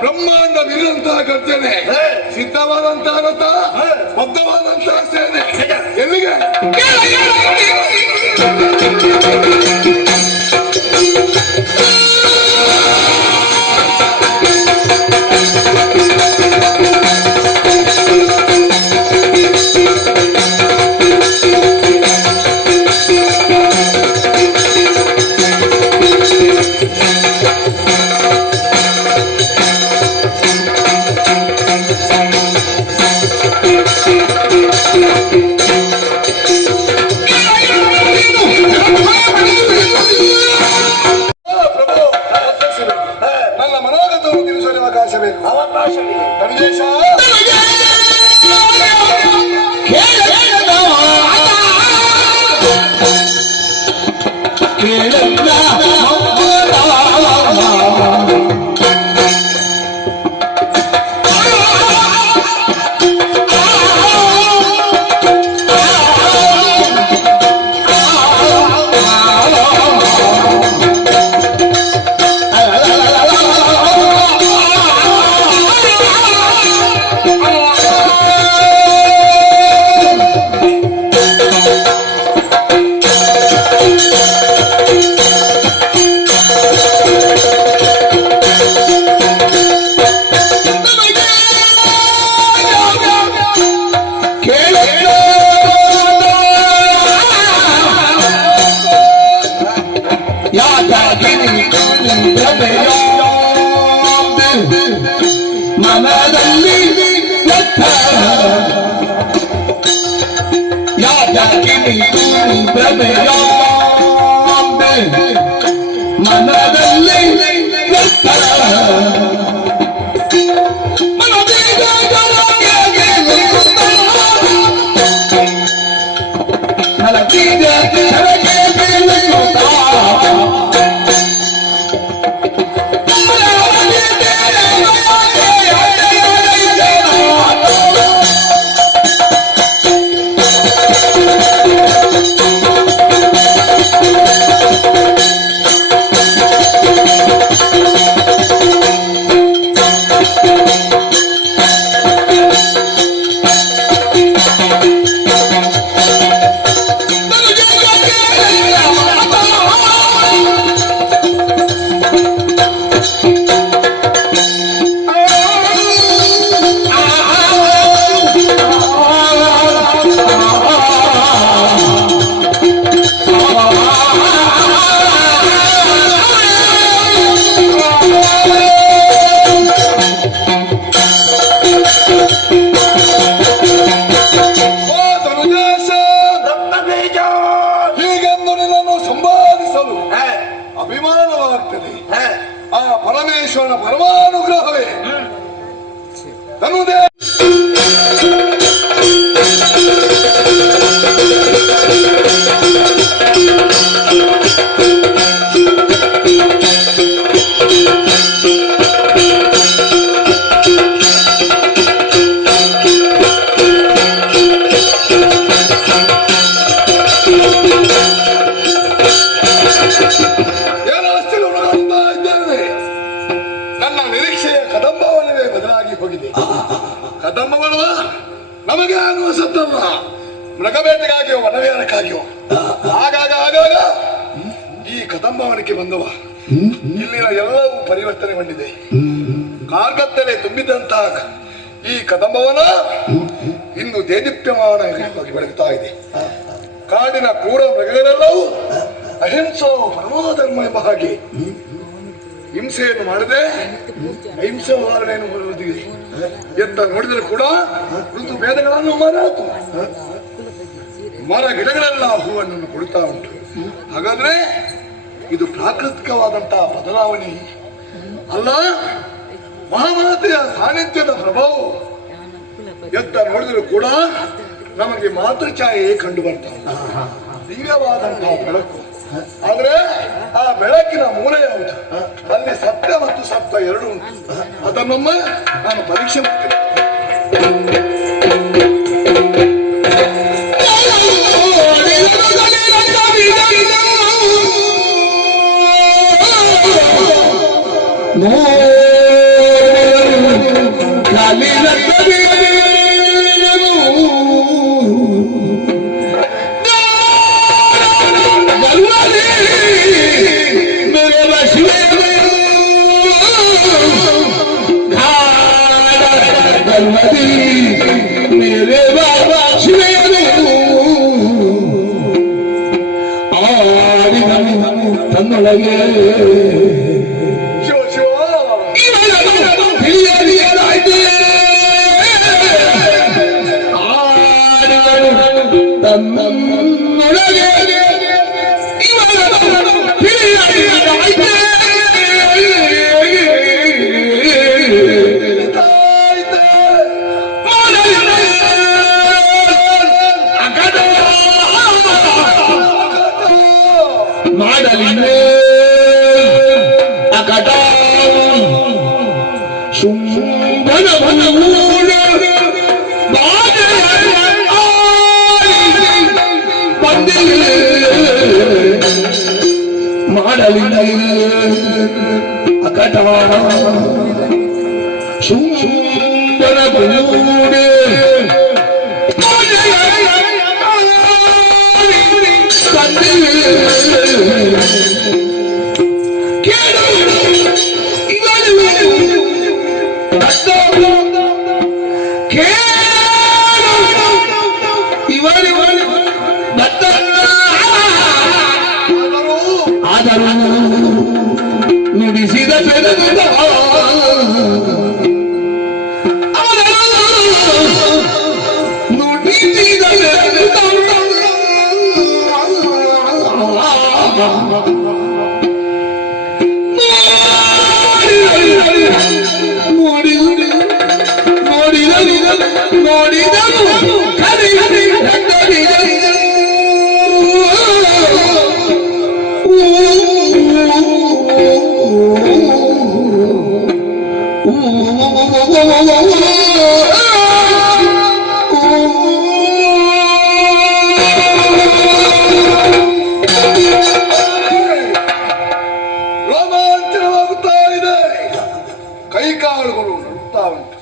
ಬ್ರಹ್ಮಾಂಡ ವಿರುದ್ಧ ಗರ್ಜನೆ, ಸಿದ್ಧವಾದಂತಹ ರಥ, ಬದ್ಧವಾದಂತಹ ಸೇನೆ. ಎಲ್ಲಿಗೆ? ಪರಮೇಶ್ವರನ ಪರಮಾನುಗ್ರಹವೇ ತನ್ನುದೇ ನಮಗೆ ಆಗುವ ಸತ್ತಲ್ಲ, ಮೃಗಬೇಟೆಗಾಗಿಯೋ ವನವಿಹಾರಕ್ಕಾಗಿಯೋ ಆಗಾಗ ಆಗಾಗ ಈ ಕದಂಬವನಕ್ಕೆ ಬಂದವ ಇಲ್ಲಿನ ಎಲ್ಲವೂ ಪರಿವರ್ತನೆಗೊಂಡಿದೆ. ಕಾರ್ಗತ್ತಲೆ ತುಂಬಿದಂತಹ ಈ ಕದಂಬವನ ಇಂದು ದೇದೀಪ್ಯಮಾನವಾಗಿ ಬೆಳಗುತ್ತಾ ಇದೆ. ಕಾಡಿನ ಕ್ರೂರ ಮೃಗಗಳೆಲ್ಲವೂ ಅಹಿಂಸೋ ಪರಮಧರ್ಮ ಎಂಬ ಹಾಗೆ ಹಿಂಸೆಯನ್ನು ಮಾಡದೆ ಅಹಿಂಸೆ ವಾರಣೆಯನ್ನು ಬರುವುದಿದೆ. ಎತ್ತ ನೋಡಿದರೆ ಕೂಡ ಋತು ಭೇದಗಳನ್ನು ಮರೆತು ಮರ ಗಿಡಗಳೆಲ್ಲ ಹೂವನ್ನು ಕೊಡುತ್ತಾ ಉಂಟು. ಹಾಗಾದ್ರೆ ಇದು ಪ್ರಾಕೃತಿಕವಾದಂತಹ ಬದಲಾವಣೆ ಅಲ್ಲ, ಮಹಾಮಾತೆಯ ಸಾನ್ನಿಧ್ಯದ ಪ್ರಭಾವ. ಎತ್ತ ನೋಡಿದರೂ ಕೂಡ ನಮಗೆ ಮಾತೃಛಾಯೆ ಕಂಡು ಬರ್ತಾವೆ, ದಿವ್ಯವಾದಂತಹ ಬೆಳಕು. ಆದ್ರೆ ಆ ಬೆಳಕಿನ ಮೂಲ ಯಾವುದು? ಅಲ್ಲಿ ಸತ್ಯ ಮತ್ತು ಸತ್ಯ ಎರಡು ಉಂಟು. ಅದನ್ನೊಮ್ಮೆ ನಾನು ಪರೀಕ್ಷೆ ಮಾಡ್ತೇನೆ. मेरे बाबा ತನ್ನೊಳಗೆ ಶಿವ ಶಿವ ತನ್ನೊಳಗೆ ಮಾಡಲಿಲ್ಲ ಅಕಟ ಶುಂಭನ ಬನಗೂಡ ಮಾಡಲಿಲ್ಲ ಅಕಟ ಶುಂಭನ ಬನಗೂಡ ಆದರೂ ನುಡಿಸಿದ ರೋಮಾಂಚನವಾಗುತ್ತಾ ಇದೆ. ಕೈಕಾಲುಗಳು ನಡುತ್ತಾ ಉಂಟು.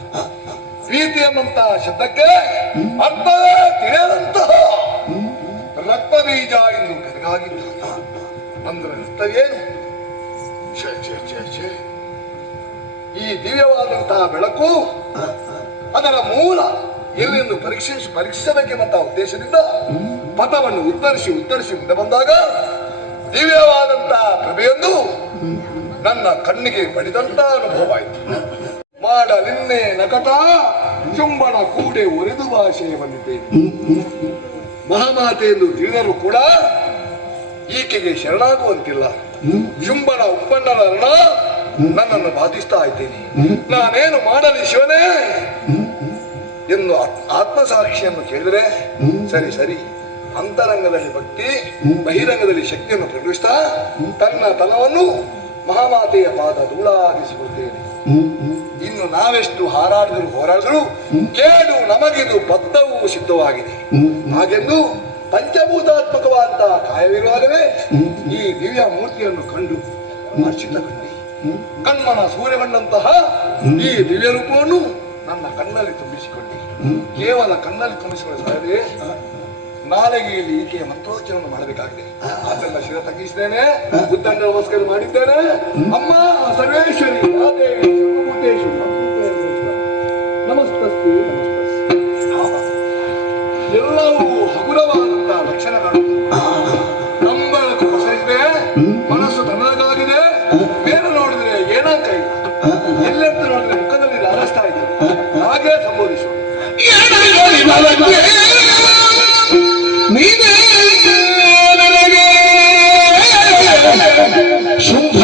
ಪ್ರೀತಿ ಎಂಬಂತಹ ಶಬ್ದಕ್ಕೆ ಅರ್ಥ ತಿಳಿಯದಂತಹ ರಕ್ತ ಬೀಜ ಎಂದು ಕರೆಗಾಗಿದ್ದ ಅಂದ್ರೆ ಅರ್ಥವೇನು? ಈ ದಿವ್ಯವಾದಂತಹ ಬೆಳಕು ಅದರ ಮೂಲ ಎಲ್ಲಿಂದು ಪರೀಕ್ಷಿಸಬೇಕೆಂಬಂತಹ ಉದ್ದೇಶದಿಂದ ಪಥವನ್ನು ಉತ್ತರಿಸಿ ಮುಂದೆ ಬಂದಾಗ ದಿವ್ಯವಾದಂತಹ ಪ್ರಭೆಯೊಂದು ನನ್ನ ಕಣ್ಣಿಗೆ ಬಡಿದಂತ ಅನುಭವ ಆಯಿತು. ಮಾಡಲಿನ್ನೆ ನಕಟ ಚುಂಬನ ಕೂಡೆ ಒರೆದು ಭಾಷೆ ಬಂದಿದ್ದೇನೆ. ಮಹಾಮಾತೆ ಎಂದು ತಿಳಿದರೂ ಕೂಡ ಈಕೆಗೆ ಶರಣಾಗುವಂತಿಲ್ಲ. ಚುಂಬನ ಉಪ್ಪಣ್ಣನ ರಣ ನನ್ನನ್ನು ಬಾಧಿಸ್ತಾ ಇದ್ದೇನೆ. ನಾನೇನು ಮಾಡಲಿ ಶಿವನೇ ಎಂದು ಆತ್ಮಸಾಕ್ಷಿಯನ್ನು ಕೇಳಿದರೆ ಸರಿ ಅಂತರಂಗದಲ್ಲಿ ಭಕ್ತಿ, ಬಹಿರಂಗದಲ್ಲಿ ಶಕ್ತಿಯನ್ನು ಪ್ರಕಟಿಸ್ತಾ ತನ್ನ ತನವನ್ನು ಮಹಾಮಾತೆಯ ಪಾದ ಧೂಳಾಗಿಸಿಕೊಳ್ತೇನೆ. ಇನ್ನು ನಾವೆಷ್ಟು ಹೋರಾಡಿದರೂ ಕೇಡು ನಮಗಿದು ಬದ್ಧವೂ ಸಿದ್ಧವಾಗಿದೆ. ಹಾಗೆಂದು ಪಂಚಭೂತಾತ್ಮಕವಾದಂತಹ ಕಾಯವಿರುವಾಗಲೇ ಈ ದಿವ್ಯ ಮೂರ್ತಿಯನ್ನು ಕಂಡು ಹರ್ಷಿತಗೊಂಡೆ. ಕಣ್ಮನ ಸೂರ್ಯಗೊಂಡಂತಹ ಈ ದಿವ್ಯ ರೂಪವನ್ನು ನನ್ನ ಕಣ್ಣಲ್ಲಿ ತುಂಬಿಸಿಕೊಂಡಿ. ಕೇವಲ ಕಣ್ಣಲ್ಲಿ ತುಂಬಿಸಿಕೊಂಡು ಸಾಯದೆ ನಾಳೆಗೆ ಇಲ್ಲಿ ಈಕೆಯ ಮಂತ್ರೋಚ್ಚರವನ್ನು ಮಾಡಬೇಕಾಗಿದೆ. ಅದನ್ನ ಶಿರ ತಗ್ಗಿಸಿದ್ದೇನೆ, ಉದ್ದಂಡ ನಮಸ್ಕಾರ ಮಾಡಿದ್ದೇನೆ. ಅಮ್ಮ ಸರ್ವೇಶ್ವರಿ ಮಾದೇವಿ ಸರ್ವಭೂತೇಶ್ವರಿ ನಮಸ್ತಸ್ತೆ ಎಲ್ಲವೂ ಹಗುರವಾದಂತಹ ಲಕ್ಷಣಗಳು. ನಂಬಳಕು ಹೊಸದಿದೆ, ಮನಸ್ಸು ತನ್ನದಾಗಿದೆ. ಮೇಲೆ ನೋಡಿದ್ರೆ ಏನಾಗ್ತಾ ಇಲ್ಲ, ಎಲ್ಲೆಂತ ನೋಡಿದ್ರೆ ಮುಖದಲ್ಲಿ ಅರಸ್ತಾ ಇದೆ. ಹಾಗೆ ಸಂಬೋಧಿಸುವ ಶುಂಭ ಶುಂಭ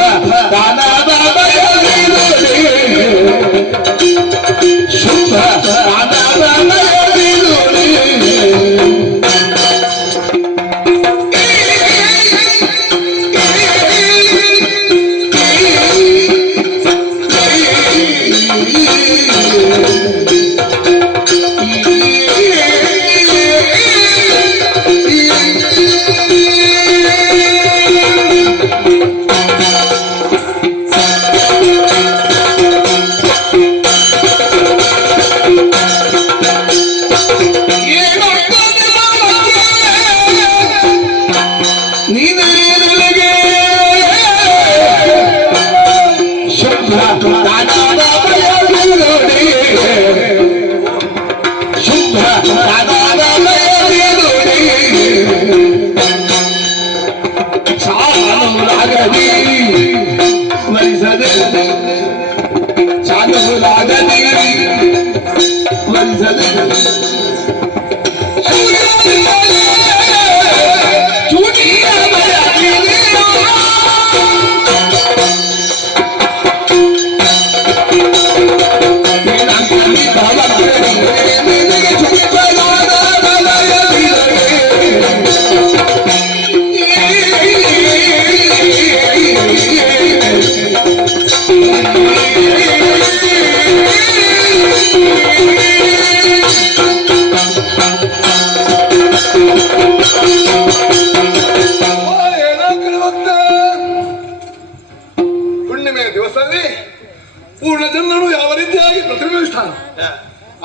ಪೂರ್ಣ ಜನರು ಯಾವ ರೀತಿಯಾಗಿ ಪ್ರತಿಬಿಂಬಿಸ್ತಾನೆ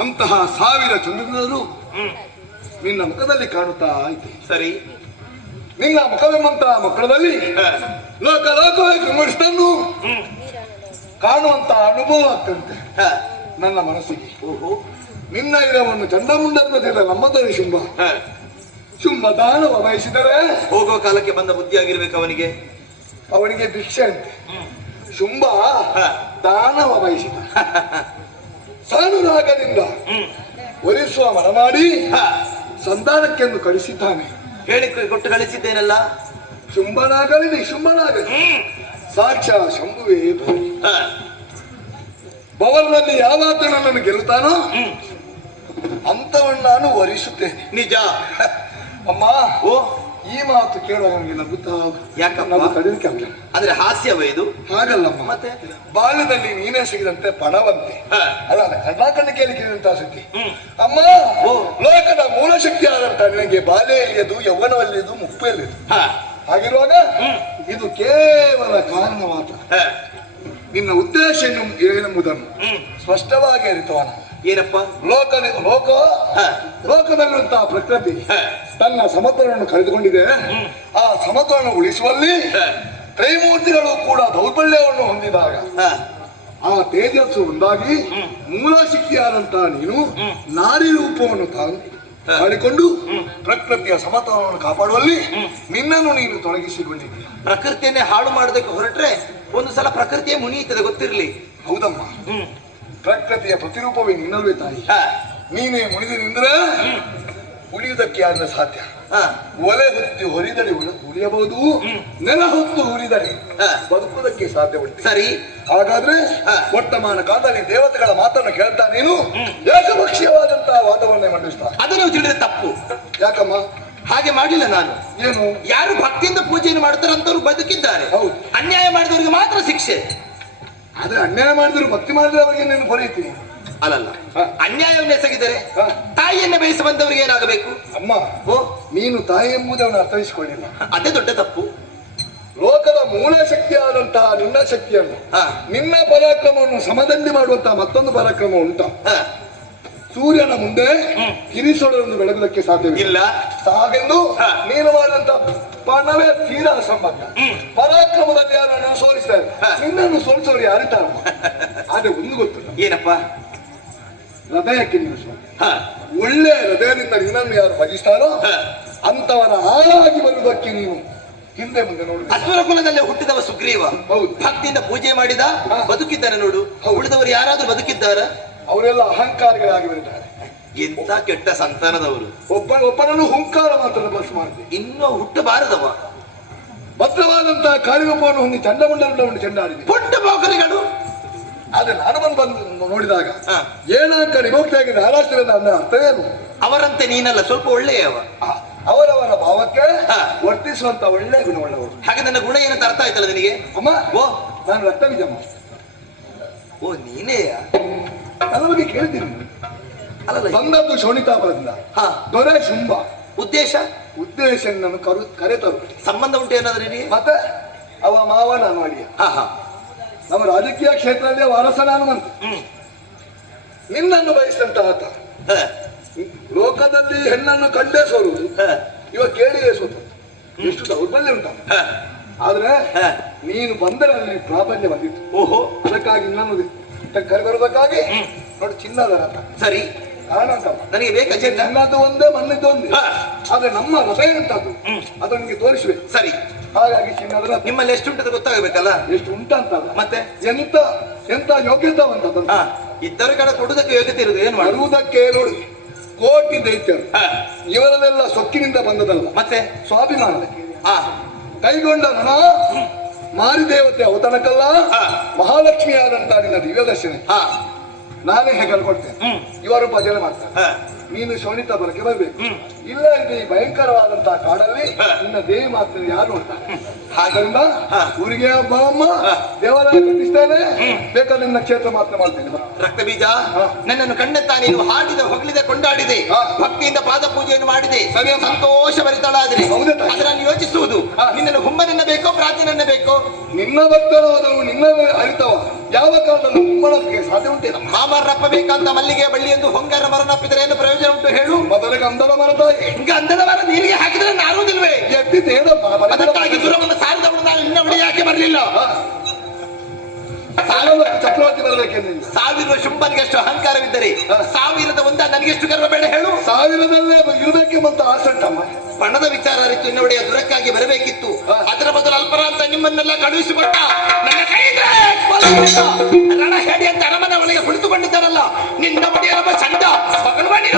ಅಂತಹ ಸಾವಿರ ಚಂದ್ರನರು ನಿನ್ನ ಮುಖದಲ್ಲಿ ಕಾಣುತ್ತಾ ಆಯ್ತು. ಸರಿ, ನಿನ್ನ ಮುಖವೆಂಬಂತಹ ಮಕ್ಕಳದಲ್ಲಿ ಲೋಕ ಲೋಕವಾಗಿ ವಿಮರ್ಶಿಸನ್ನು ಕಾಣುವಂತ ಅನುಭವ ಆಗ್ತಂತೆ ನನ್ನ ಮನಸ್ಸಿಗೆ. ನಿನ್ನ ಇರವನ್ನು ಚಂಡಮುಂಡದ ನಮ್ಮದಲ್ಲಿ ಶುಂಭ ಶುಂಭ ದಾನವ ಬಯಸಿದರೆ ಹೋಗುವ ಕಾಲಕ್ಕೆ ಬಂದ ಬುದ್ಧಿಯಾಗಿರ್ಬೇಕು ಅವನಿಗೆ. ಅವನಿಗೆ ಭಿಕ್ಷೆ ಅಂತೆ. ಶುಂಭ ದಾನವ ಬಯಸಿದ ಸಾನುರಾಗದಿಂದ ಒಲಿಸುವ ಮನ ಮಾಡಿ ಸಂಧಾನಕ್ಕೆಂದು ಕಳಿಸಿದ್ದಾನೆ. ಹೇಳಿ ಕೊಟ್ಟು ಕಳಿಸಿದ್ದೇನಲ್ಲ. ಶುಂಭನಾಗಲಿ ನಿಶುಂಭನಾಗಲಿ ಸಾಕ್ಷಾ ಶಂಭುವೇ ಬರಲಿ. ಬವಲ್ನಲ್ಲಿ ಯಾವಾತ ನನ್ನನ್ನು ಗೆಲ್ಲುತ್ತಾನೋ ಅಂತವನ್ನ ನಾನು ವರಿಸುತ್ತೇನೆ. ನಿಜ ಅಮ್ಮ. ಓ, ಈ ಮಾತು ಕೇಳುವ ನನಗೆ ನಗುತ್ತಾ ಯಾಕಪ್ಪ ತಡೀಲಿಕ್ಕೆ ಅಂದ್ರೆ ಹಾಸ್ಯವೇ ಇದು? ಹಾಗಲ್ಲಮ್ಮ, ಮತ್ತೆ ಬಾಲ್ಯದಲ್ಲಿ ನೀನೇ ಸಿಗದಂತೆ ಪಡವಂತೆ ಅಲ್ಲ ಕಣ್ಣಾಕಣ್ಣು ಕೇಳಿದಂತ ಸುದ್ದಿ. ಅಮ್ಮ, ಲೋಕದ ಮೂಲ ಶಕ್ತಿ ಆದಂತ ನಿನಗೆ ಬಾಲ್ಯ ಎಲ್ಲಿಯದು, ಯೌವನವಲ್ಲಿಯದು, ಮುಪ್ಪೆಲ್ಲಿದು. ಹಾಗಿರುವಾಗ ಇದು ಕೇವಲ ಕಾರಣ ಮಾತ್ರ. ನಿನ್ನ ಉದ್ದೇಶ ಏನೆಂಬುದನ್ನು ಸ್ಪಷ್ಟವಾಗಿ ಅರಿತವನ. ಏನಪ್ಪ? ಲೋಕದಲ್ಲಿರುವಂತಹ ಪ್ರಕೃತಿ ತನ್ನ ಸಮತೋಲನವನ್ನು ಕಳೆದುಕೊಂಡಿದೆ. ಆ ಸಮತೋಲನ ಉಳಿಸುವಲ್ಲಿ ತ್ರೈಮೂರ್ತಿಗಳು ಕೂಡ ದೌರ್ಬಲ್ಯವನ್ನು ಹೊಂದಿದಾಗ ಆ ತೇಜಸ್ಸು ಒಂದಾಗಿ ಮೂಲ ಶಕ್ತಿಯಾದಂತಹ ನೀನು ನಾರಿ ರೂಪವನ್ನು ಮಾಡಿಕೊಂಡು ಪ್ರಕೃತಿಯ ಸಮತೋಲನವನ್ನು ಕಾಪಾಡುವಲ್ಲಿ ನಿನ್ನನ್ನು ನೀನು ತೊಡಗಿಸಿಕೊಂಡಿದ್ದೀಯ. ಪ್ರಕೃತಿಯನ್ನೇ ಹಾಳು ಮಾಡೋದಕ್ಕೆ ಹೊರಟ್ರೆ ಒಂದು ಸಲ ಪ್ರಕೃತಿಯೇ ಮುನಿಯುತ್ತದೆ, ಗೊತ್ತಿರಲಿ. ಹೌದಮ್ಮ, ಪ್ರಕೃತಿಯ ಪ್ರತಿರೂಪವೇ ನಿನ್ನಲ್ವೇ ತಾಯಿ. ನೀನೇ ಮುನಿದು ನಿಂದ್ರೆ ಉಳಿಯುವುದಕ್ಕೆ ಆದ್ರೆ ಸಾಧ್ಯ. ಒಲೆ ಹೊತ್ತಿ ಹೊರಿದಡೆ ಉಳಿಯಬಹುದು, ನೆಲ ಹೊತ್ತು ಹುರಿದಡೆ ಬದುಕುವುದಕ್ಕೆ ಸಾಧ್ಯ ಉಂಟು. ಸರಿ, ಹಾಗಾದ್ರೆ ವರ್ತಮಾನ ಕಾಲದಲ್ಲಿ ದೇವತೆಗಳ ಮಾತನ್ನು ಕೇಳ್ತಾ ನೀನು ಏಕಪಕ್ಷೀಯವಾದಂತಹ ವಾದವನ್ನೇ ಮಂಡಿಸ್ತಾ. ಅದನ್ನು ತಿಳಿದ್ರೆ ತಪ್ಪು. ಯಾಕಮ್ಮ ಹಾಗೆ ಮಾಡಲಿಲ್ಲ ನಾನು. ಏನು? ಯಾರು ಭಕ್ತಿಯಿಂದ ಪೂಜೆಯನ್ನು ಮಾಡ್ತಾರಂತವ್ರು ಬದುಕಿದ್ದಾರೆ. ಹೌದು, ಅನ್ಯಾಯ ಮಾಡಿದವರಿಗೆ ಮಾತ್ರ ಶಿಕ್ಷೆ. ಆದ್ರೆ ಅನ್ಯಾಯ ಮಾಡಿದ್ರು ಭಕ್ತಿ ಮಾಡಿದ್ರೆ ಅವರಿಗೆ ನೀನು ಹೊರೆಯುತ್ತೀನಿ. ಅಲ್ಲಲ್ಲ, ಅನ್ಯಾಯವನ್ನು ಎಸಗಿದರೆ ತಾಯಿಯನ್ನೇ ಬಯಸಿ ಬಂದವರಿಗೆ ಏನಾಗಬೇಕು? ಅಮ್ಮ, ನೀನು ತಾಯಿ ಎಂಬುದನ್ನು ಅರ್ಥೈಸಿಕೊಳ್ಳಿಲ್ಲ. ಅದೇ ದೊಡ್ಡ ತಪ್ಪು. ಲೋಕದ ಮೂಲ ಶಕ್ತಿಯಾದಂತಹ ನಿನ್ನ ಶಕ್ತಿಯನ್ನು, ನಿನ್ನ ಪರಾಕ್ರಮವನ್ನು ಸಮದಂಡಿ ಮಾಡುವಂತಹ ಮತ್ತೊಂದು ಪರಾಕ್ರಮ ಉಂಟ. ಸೂರ್ಯನ ಮುಂದೆ ಕಿರಿಸೊಳನ್ನು ಬೆಳಗುವುದಕ್ಕೆ ಸಾಧ್ಯವಿಲ್ಲ. ಹಾಗೆಂದು ನೀನು ಮಾಡಿದಂತ ಪಣವೇ ತೀರಾ ಅಸಂಬದ್ಧ. ಪರಾಕ್ರಮದಲ್ಲಿ ಯಾರನ್ನು ಸೋಲಿಸ್ತಾರೆ, ನಿನ್ನನ್ನು ಸೋಲಿಸೋರು ಯಾರಿದ್ದಾರಮ್ಮ? ಆದ್ರೆ ಒಂದು ಗೊತ್ತಿಲ್ಲ, ಏನಪ್ಪ? ಹೃದಯಕ್ಕೆ ನೀನು ಸ್ವಾಮಿ. ಒಳ್ಳೆ ಹೃದಯದಿಂದ ನಿನ್ನನ್ನು ಯಾರು ಭಜಿಸ್ತಾರೋ ಅಂತವರ ಆಳಾಗಿ ಬರುವುದಕ್ಕೆ ನೀವು ಹಿಂದೆ ಮುಂದೆ ನೋಡು. ಅಸುರ ಕುಲದಲ್ಲಿ ಹುಟ್ಟಿದವ ಸುಗ್ರೀವ ಹೌದು. ಭಕ್ತಿಯಿಂದ ಪೂಜೆ ಮಾಡಿದ, ಬದುಕಿದ್ದಾನೆ ನೋಡು. ಉಳಿದವರು ಯಾರಾದ್ರೂ ಬದುಕಿದ್ದಾರ? ಅವರೆಲ್ಲ ಅಹಂಕಾರಿಗಳಾಗಿ ಬರುತ್ತಾರೆ. ಎಂತ ಕೆಟ್ಟ ಸಂತಾನದವರು. ಒಬ್ಬನನ್ನು ಹುಂಕಾರ ಮಾತ್ರ ಬಸ್ ಮಾಡಿದೆ. ಇನ್ನೂ ಹುಟ್ಟಬಾರದವ. ಭದ್ರವಾದಂತಹ ಕಾರ್ಯರೂಪವನ್ನು ಹೊಂದಿ ಚಂಡಮಂಡಲವನ್ನು ಚೆಂಡಾಡಿದೆ. ಪುಟ್ಟ ಬೋಕರಿಗಳು. ಆದ್ರೆ ನಾನು ಬಂದು ನೋಡಿದಾಗ ಏನಾಂಕ ವಿಭಕ್ತಿಯಾಗಿ ನಾರಾಷ್ಟ್ರದ ನನ್ನ ಅರ್ಥವೇನು? ಅವರಂತೆ ನೀನಲ್ಲ, ಸ್ವಲ್ಪ ಒಳ್ಳೆಯವ. ಅವರವರ ಭಾವಕ್ಕೆ ವರ್ತಿಸುವಂತ ಒಳ್ಳೆ ಗುಣವುಳ್ಳವರು. ಹಾಗೆ ನನ್ನ ಗುಣ ಏನಂತ ಅರ್ಥ ಆಯ್ತಲ್ಲ ನಿನಗೆ? ಅಮ್ಮ, ಓ ನಾನು ರಕ್ತಬೀಜಮ್ಮ. ಓ ನೀನೇಯ? ನನ್ನ ಬಗ್ಗೆ ಕೇಳ್ತೀನಿ. ಅಲ್ಲಲ್ಲ, ಬಂದದ್ದು ಶೋಣಿತಾಪುರದಿಂದ. ದೊರೆ ಶುಂಭ. ಉದ್ದೇಶ ನನ್ನ ಕರೆತರು. ಸಂಬಂಧ ಉಂಟು ಏನಾದ್ರೆ ನಿನಗೆ? ಮತ್ತೆ ಅವ ಮಾವ ನಾನು ಅಳಿಯ. ನಮ್ಮ ರಾಜಕೀಯ ಕ್ಷೇತ್ರದಲ್ಲಿ ವಾರಸ ನಾನು ಮಂತ. ನಿನ್ನನ್ನು ಬಯಸಿದಂತ ಆತ ಲೋಕದಲ್ಲಿ ಹೆಣ್ಣನ್ನು ಕಂಡೇ ಸೋರುವುದು, ಇವಾಗ ಕೇಳಿಯೇ ಸೋತು. ಎಷ್ಟು ದೌರ್ಬಲ್ಯ ಉಂಟ. ಆದ್ರೆ ನೀನು ಬಂದರೆ ಅಲ್ಲಿ ಪ್ರಾಬಲ್ಯ ಬಂದಿತ್ತು. ಓಹೋ, ಅದಕ್ಕಾಗಿ ನನ್ನದು ಕರೆಬರುವುದಕ್ಕಾಗಿ ನೋಡಿ ಚಿನ್ನದ ರಥ. ಸರಿ, ಕಾರಣ ಅಂತ ನನಗೆ ಬೇಕಾದ ಚಿನ್ನದ್ದು ಒಂದೇ, ಮಣ್ಣಿದ್ದು ಒಂದೇ. ಆದ್ರೆ ನಮ್ಮ ಹೃದಯ ಉಂಟದು, ಅದು ನಿಮಗೆ ತೋರಿಸ್ಬೇಕು. ಸರಿ, ಹಾಗಾಗಿ ಚಿನ್ನದ ರಥ ನಿಮ್ಮಲ್ಲಿ ಎಷ್ಟು ಉಂಟದ ಗೊತ್ತಾಗಬೇಕಲ್ಲ. ಎಷ್ಟು ಉಂಟಂತಲ್ಲ, ಮತ್ತೆ ಎಂತ ಎಂತ ಯೋಗ್ಯತವಂತದ್ದು. ಇದ್ದರ ಕಡೆ ಕೊಡುವುದಕ್ಕೆ ಯೋಗ್ಯತೆ ಇರುವುದು. ಏನು ಮಾಡುವುದಕ್ಕೆ ನೋಡಿ, ಕೋಟಿ ದೈತ್ಯರು ಇವರನ್ನೆಲ್ಲ ಸೊಕ್ಕಿನಿಂದ ಬಂದದಲ್ಲ, ಮತ್ತೆ ಸ್ವಾಭಿಮಾನಕ್ಕೆ ಕೈಗೊಂಡ ಋಣ ಮಾರಿದೇವತೆ ಅವತನಕಲ್ಲ, ಮಹಾಲಕ್ಷ್ಮಿಯಾದಂತ ನಿನ್ನ ದಿವ್ಯ ದರ್ಶನ ನಾನೇ ಹೆಗಲ್ ಕೊಡ್ತೇನೆ. ಇವರು ಭಜನೆ ಮಾಡ್ತಾರೆ, ನೀನು ಶೋಣಿತ ಬರಕ್ಕೆ ಬರ್ಬೇಕು. ಇಲ್ಲ ಇದು ಈ ಭಯಂಕರವಾದಂತಹ ಕಾಡಲ್ಲಿ ನಿನ್ನ ದೇವಿ ಮಾತ್ರ ಯಾರು ನೋಡ್ತಾರೆ. ಹಾಗರಿಂದ ಊರಿಗೆ ಹಬ್ಬ ಅಮ್ಮ ದೇವಾಲಯ ಕಟ್ಟಿಸ್ತೇನೆ, ಬೇಕಾದ್ರೆ ನಿನ್ನ ಕ್ಷೇತ್ರ ಮಾತ್ರ ಮಾಡ್ತೇನೆ. ರಕ್ತ ಬೀಜ, ನನ್ನನ್ನು ಕಂಡೆತ್ತ ನೀನು ಹಾಡಿದ, ಹೊಗಳಿದೆ, ಕೊಂಡಾಡಿದೆ, ಭಕ್ತಿಯಿಂದ ಪಾದ ಪೂಜೆಯನ್ನು ಮಾಡಿದೆ, ಸಂತೋಷ ಭರಿತಳಾದ್ರೆ ಅದನ್ನು ಯೋಚಿಸುವುದು. ನಿನ್ನನ್ನು ಹುಮ್ಮನನ್ನ ಬೇಕೋ ಪ್ರಾರ್ಥನೆಯನ್ನ ಬೇಕೋ? ನಿನ್ನ ಭಕ್ತರಾದವು ನಿನ್ನ ಅರಿತವ ಯಾವ ಕಾಲದಲ್ಲೂ ಹುಮ್ಮನಕ್ಕೆ ಸಾಧ್ಯ ಉಂಟೇನ? ಮಾಮರಪ್ಪ ಬೇಕಂತ ಮಲ್ಲಿಗೆ ಬಳ್ಳಿ ಎಂದು ಹೊಂಗರ ಮರನಪ್ಪಿದರೆ ಏನು ಪ್ರಯೋಜನ ಉಂಟು ಹೇಳು? ಮೊದಲಿಗೆ ಅಂದದ ಮರದಾಗಿ ಗಂಧದ ಮರ ನೀರಿಗೆ ಹಾಕಿದ್ರೆ ನಾರುವುದಿಲ್ವೇ? ಅದಕ್ಕಾಗಿ ದುರವನ್ನು ಸಾರಿದವನು ನಾನು ಇನ್ನ ಬಳಿ ಯಾಕೆ ಬರಲಿಲ್ಲ? ಚಕ್ರವರ್ತಿ ಬರಬೇಕೆಂದಿಲ್ಲ. ಸಾವಿರ ಶುಂಭನಿಗೆ ಎಷ್ಟು ಅಹಂಕಾರವಿದ್ದರೆ ಸಾವಿರದ ಒಂದ ನನಗೆಷ್ಟು ಗರ್ವ ಬೇಡ ಹೇಳು? ಸಾವಿರದಲ್ಲೇ ಇರಬೇಕೆಂಬಂತ ಆಸೆ ಉಂಟಮ್ಮ. ಪಣದ ವಿಚಾರ ಅರಿತು ಇನ್ನೊಡೆಯ ದುರಕ್ಕಾಗಿ ಬರಬೇಕಿತ್ತು. ಅದರ ಬದಲು ಅಲ್ಪರ ಅಂತ ನಿಮ್ಮನ್ನೆಲ್ಲ ಕಳುಹಿಸಿಕೊಟ್ಟ. ನನ್ನ ಕೈಗೆ ರಣ ಹೇಳಿ ಅಂತ ಅರಮನೆ ಒಳಗೆ ಕುಳಿತುಕೊಂಡಿದ್ದಾರಲ್ಲ, ನಿನ್ನ ಬಡಿಯರಮ್ಮ ಚಂದ ಮಗಳು ಮಾಡಿ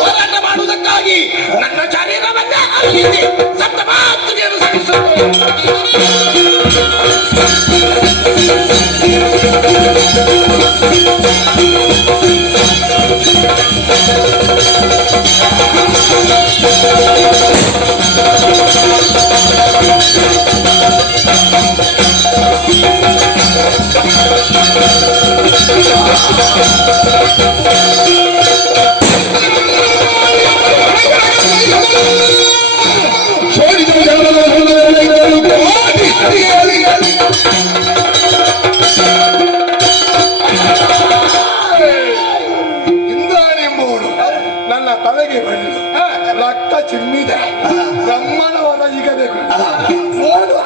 ಹೋರಾಟ ಮಾಡುವುದಕ್ಕಾಗಿ ನನ್ನ ಶರೀರವನ್ನ ಅಲ್ಲಿಂದ ಸಪ್ತಮಾತೃಗೆಯನ್ನು ಇಂದ್ರಾಣಿ ಎಂಬುವಳು ನನ್ನ ತಲೆಗೆ ಚಿಮ್ಮಿದ ಬ್ರಹ್ಮನವರ ಈಗ ಬೇಕು ನೋಡುವ.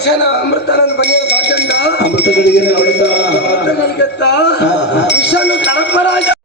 ವಿಷಯನ ಅಮೃತನನ್ನು ಬಗೆಯ ಸಾಧ್ಯ ಅಮೃತಗಳಿಗೆ ವಿಷನು ಕಡಪರಾಜ